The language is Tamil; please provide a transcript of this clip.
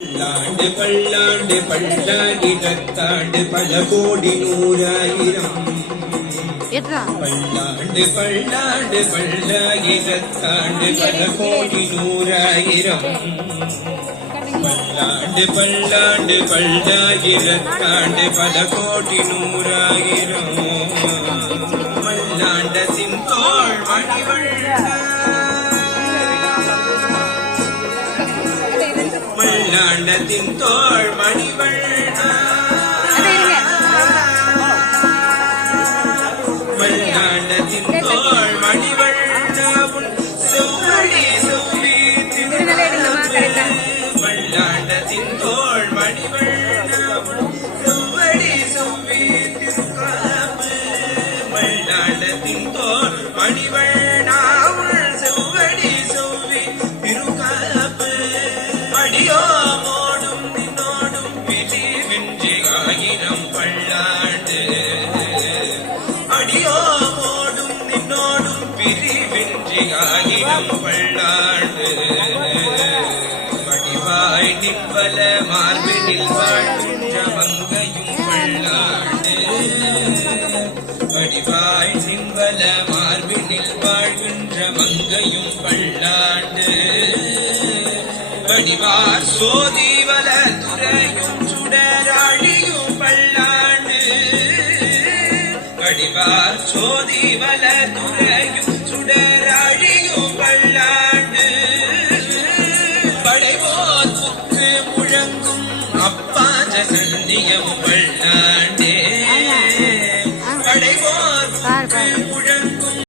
பல்லாண்டு பல்லாண்டு பல்லாயிரத்தாண்டு பல கோடி நூறாயிரம் பல்லாண்டு பல்லாண்டு பல்லாயிரத்தாண்டு பல கோடி நூறாயிரம் பல்லாண்டு பல்லாண்டு பல்லாயிரத்தாண்டு பல கோடி நூறாயிரம் மல்லாண்டத்தின் தோள் மல்லாண்டத்தின் தோள் மணிவண்ணா மல்லாண்டத்தின் தோள் மணிவண்ணாவும் செவ்வழி செவ்வி மல்லாண்டத்தின் தோள் மணிவண்ணாவும் செவ்வழி செவ்வி திருக்காப்பு மல்லாண்டத்தின் தோள் மணிவண்ணாவும் செவ்வழி செவ்வி திருக்காப்பு அடியோமோடும் நின்னோடும் பிரிவின்றி ஆயிரம் பல்லாண்டு அடியோமோடும் நின்னோடும் பிரிவின்றி ஆயிரம் பல்லாண்டு வடிவாய் நின்பல மார்பினில் வாழ்கின்ற மங்கையும் பல்லாண்டு வடிவாய் நின்பல மார்பினில் வாழ்கின்ற மங்கையும் பல்லாண்டு வடிவார் சோதிவல துறையும் சுடராழியும் பல்லாண்டு வடிவார் சோதிவல துறையும் சுடரா